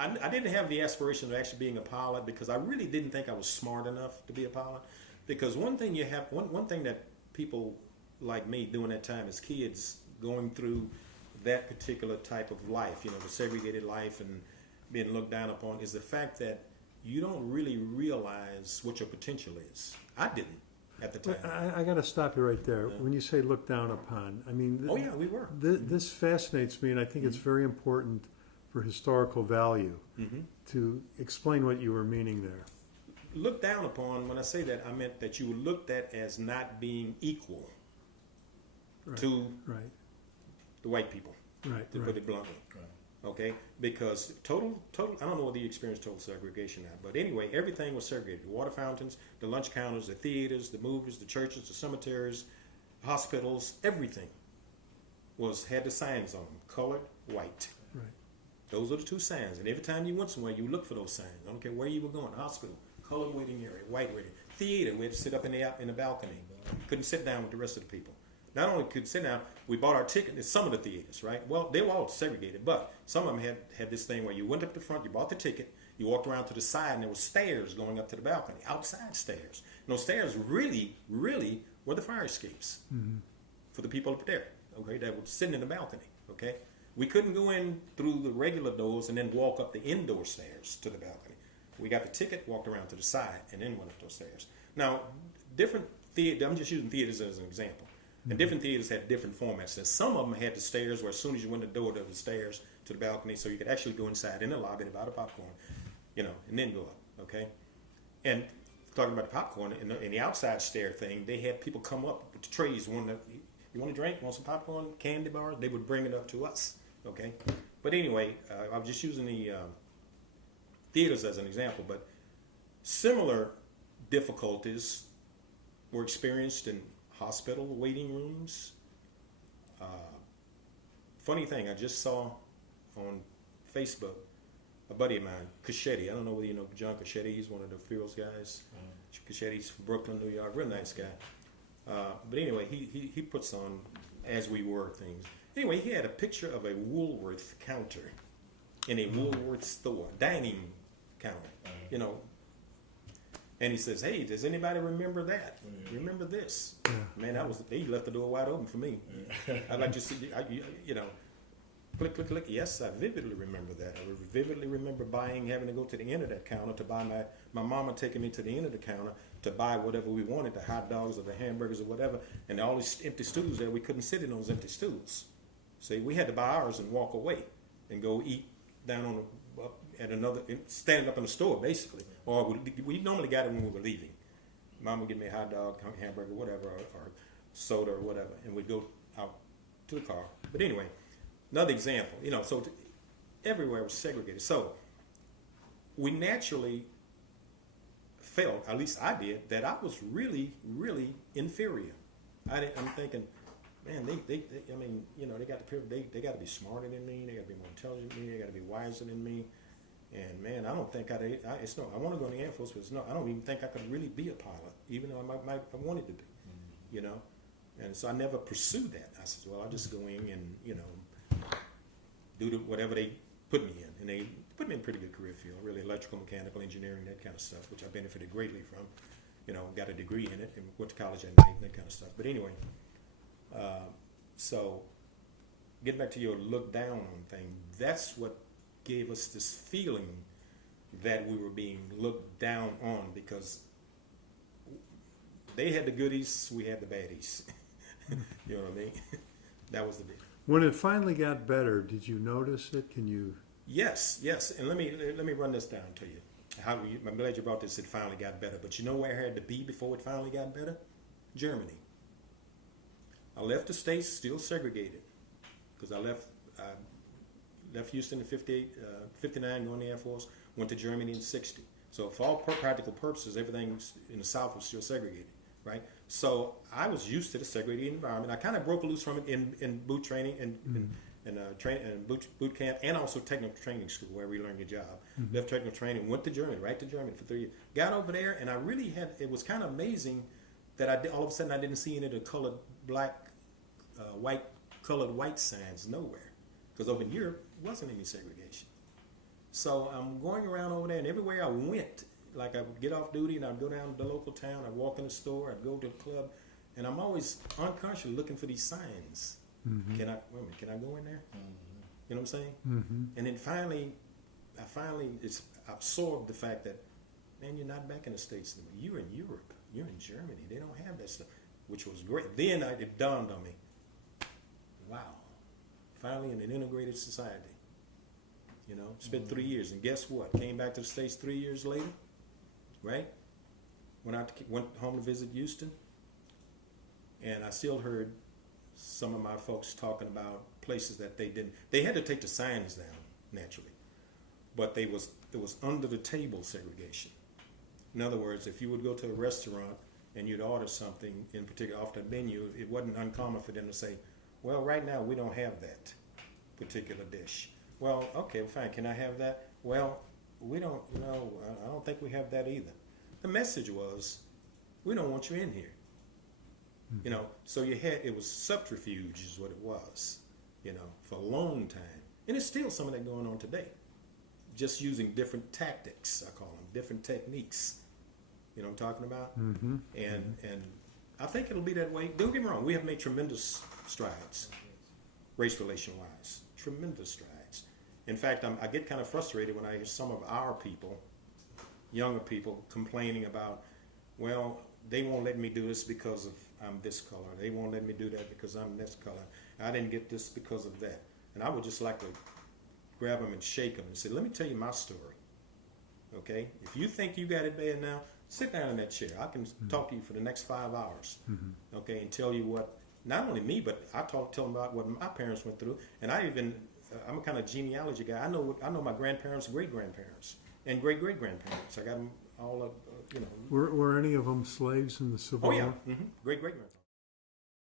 I didn't have the aspiration of actually being a pilot because I really didn't think I was smart enough to be a pilot. Because one thing one thing that people like me during that time as kids going through that particular type of life, the segregated life and being looked down upon, is the fact that you don't really realize what your potential is. I didn't at the time. I got to stop you right there. Yeah. When you say look down upon, I mean, Oh yeah, we were. This fascinates me, and I think it's very important for historical value to explain what you were meaning there. Look down upon, when I say that, I meant that you were looked at as not being equal to the white people, to put it bluntly. Okay, because total, I don't know whether you experienced total segregation now, but anyway, everything was segregated. The water fountains, the lunch counters, the theaters, the movies, the churches, the cemeteries, hospitals, everything had the signs on them, colored, white. Right. Those are the two signs, and every time you went somewhere, you look for those signs. I don't care where you were going, hospital, colored waiting area, white waiting, theater, we had to sit up in the balcony. Couldn't sit down with the rest of the people. Not only could sit down, we bought our ticket in some of the theaters, right? Well, they were all segregated, but some of them had this thing where you went up the front, you bought the ticket, you walked around to the side, and there were stairs going up to the balcony, outside stairs. And those stairs really, really were the fire escapes for the people up there, okay, that were sitting in the balcony, okay? We couldn't go in through the regular doors and then walk up the indoor stairs to the balcony. We got the ticket, walked around to the side, and then went up those stairs. Now, different theaters, I'm just using theaters as an example. And different theaters had different formats. And some of them had the stairs where as soon as you went the door, there were the stairs to the balcony, so you could actually go inside in the lobby to buy the popcorn, and then go up, okay? And talking about the popcorn, in the outside stair thing, they had people come up with the trays. You want a drink? Want some popcorn, candy bars? They would bring it up to us, okay? But anyway, I'm just using the theaters as an example, but similar difficulties were experienced in hospital waiting rooms. Funny thing, I just saw on Facebook a buddy of mine, Cachetti. I don't know whether you know John Cachetti. He's one of the Fields guys. Cachetti's from Brooklyn, New York. Real nice guy. But anyway, he puts on As We Were things. Anyway, he had a picture of a Woolworth counter in a Woolworth store, dining counter, And he says, "Hey, does anybody remember that? Remember this?" Yeah. Man, he left the door wide open for me. I'd like to see, click, click, click. Yes, I vividly remember that. I vividly remember having to go to the end of that counter to buy my mama taking me to the end of the counter to buy whatever we wanted, the hot dogs or the hamburgers or whatever, and all these empty stools there. We couldn't sit in those empty stools. See, we had to buy ours and walk away and go eat down at another, standing up in the store, basically. Or we normally got it when we were leaving. Mom would give me a hot dog, hamburger, whatever, or soda or whatever, and we'd go out to the car. But anyway, another example, so everywhere was segregated. So we naturally felt, at least I did, that I was really, really inferior. I'm thinking, man, they got to be smarter than me. They got to be more intelligent than me. They got to be wiser than me. And man, I don't think I want to go in the Air Force, but I don't even think I could really be a pilot, even though I wanted to be, And so I never pursued that. I said, well, I'll just go in and, do whatever they put me in. And they put me in a pretty good career field, really electrical, mechanical, engineering, that kind of stuff, which I benefited greatly from. Got a degree in it and went to college at night and that kind of stuff. But anyway, so getting back to your look down on thing, that's what gave us this feeling that we were being looked down on because they had the goodies, we had the baddies. You know what I mean? That was the deal. When it finally got better, did you notice it? Can you? Yes. And let me run this down to you. I'm glad you brought this. It finally got better. But you know where I had to be before it finally got better? Germany. I left the States still segregated because I left Houston in 59, going to the Air Force, went to Germany in 60. So for all practical purposes, everything in the South was still segregated, right? So I was used to the segregated environment. I kind of broke loose from it in boot training and boot camp, and also technical training school where we learned your job. Left technical training, went to Germany, right to Germany for 3 years. Got over there, and I really it was kind of amazing that all of a sudden I didn't see any of the colored white signs nowhere. Because over in Europe, wasn't any segregation. So I'm going around over there, and everywhere I went, like I would get off duty and I'd go down to the local town, I'd walk in the store, I'd go to the club, and I'm always unconsciously looking for these signs. Mm-hmm. Can I go in there? You know what I'm saying? Mm-hmm. And then finally, it's absorbed the fact that, man, you're not back in the States anymore. You're in Europe. You're in Germany. They don't have that stuff, which was great. Then it dawned on me, wow, finally in an integrated society. You know, spent 3 years, and guess what? Came back to the States 3 years later, right? Went home to visit Houston, and I still heard some of my folks talking about places that they had to take the signs down naturally, but it was under the table segregation. In other words, if you would go to a restaurant and you'd order something in particular off the menu, it wasn't uncommon for them to say, well, right now we don't have that particular dish. Well, okay, fine, can I have that? Well, we don't, I don't think we have that either. The message was, we don't want you in here. So it was subterfuge is what it was, for a long time. And it's still some of that going on today. Just using different tactics, I call them, different techniques. You know what I'm talking about? Mm-hmm. And I think it'll be that way. Don't get me wrong, we have made tremendous strides, race relation-wise. Tremendous strides. In fact, I get kind of frustrated when I hear some of our people, younger people, complaining about, well, they won't let me do this because I'm this color. They won't let me do that because I'm this color. I didn't get this because of that. And I would just like to grab them and shake them and say, let me tell you my story. Okay? If you think you got it bad now, sit down in that chair. I can talk to you for the next 5 hours. Mm-hmm. Okay? And tell you what, not only me, but I tell them about what my parents went through. And I'm a kind of genealogy guy. I know my grandparents, great-grandparents, and great-great-grandparents. I got them all up, Were any of them slaves in the Civil War? Oh, yeah. Mm-hmm. Great-great-grandparents.